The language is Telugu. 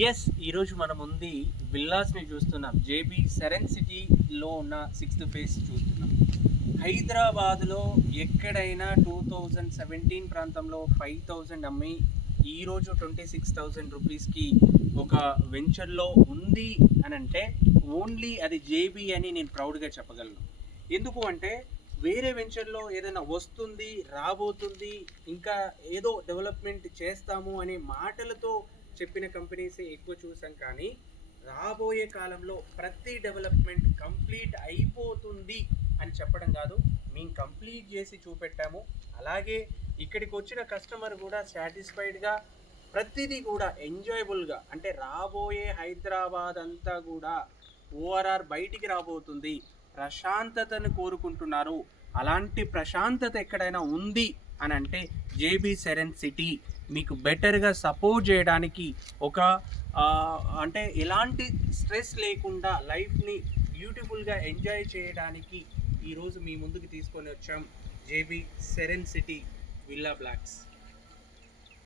ఎస్ ఈరోజు మనం ఉంది విల్లాస్ని చూస్తున్నాం. జేబీ సెరెన్ సిటీలో ఉన్న సిక్స్త్ ఫేజ్ చూస్తున్నాం. హైదరాబాద్లో ఎక్కడైనా టూ థౌజండ్ సెవెంటీన్ ప్రాంతంలో ఫైవ్ థౌజండ్ అమ్మి ఈరోజు ట్వంటీ సిక్స్ థౌజండ్ రూపీస్కి ఒక వెంచర్లో ఉంది అని అంటే ఓన్లీ అది జేబీ అని నేను ప్రౌడ్గా చెప్పగలను. ఎందుకు అంటే వేరే వెంచర్లో ఏదైనా వస్తుంది రాబోతుంది ఇంకా ఏదో డెవలప్మెంట్ చేస్తాము అనే మాటలతో చెప్పిన కంపెనీసే ఎక్కువ చూసాం కానీ రాబోయే కాలంలో ప్రతి డెవలప్మెంట్ కంప్లీట్ అయిపోతుంది అని చెప్పడం కాదు. మేము కంప్లీట్ చేసి చూపెట్టాము. అలాగే ఇక్కడికి వచ్చిన కస్టమర్ కూడా సాటిస్ఫైడ్గా ప్రతిదీ కూడా ఎంజాయబుల్గా అంటే రాబోయే హైదరాబాద్ అంతా కూడా ఓఆర్ఆర్ బయటికి రాబోతుంది. ప్రశాంతతను కోరుకుంటున్నారు. అలాంటి ప్రశాంతత ఎక్కడైనా ఉంది అని అంటే జేబీ సెరెన్ సిటీ. మీకు బెటర్గా సపోర్ట్ చేయడానికి ఒక అంటే ఎలాంటి స్ట్రెస్ లేకుండా లైఫ్ని బ్యూటిఫుల్గా ఎంజాయ్ చేయడానికి ఈరోజు మీ ముందుకు తీసుకొని వచ్చాం J B serene city villa blocks.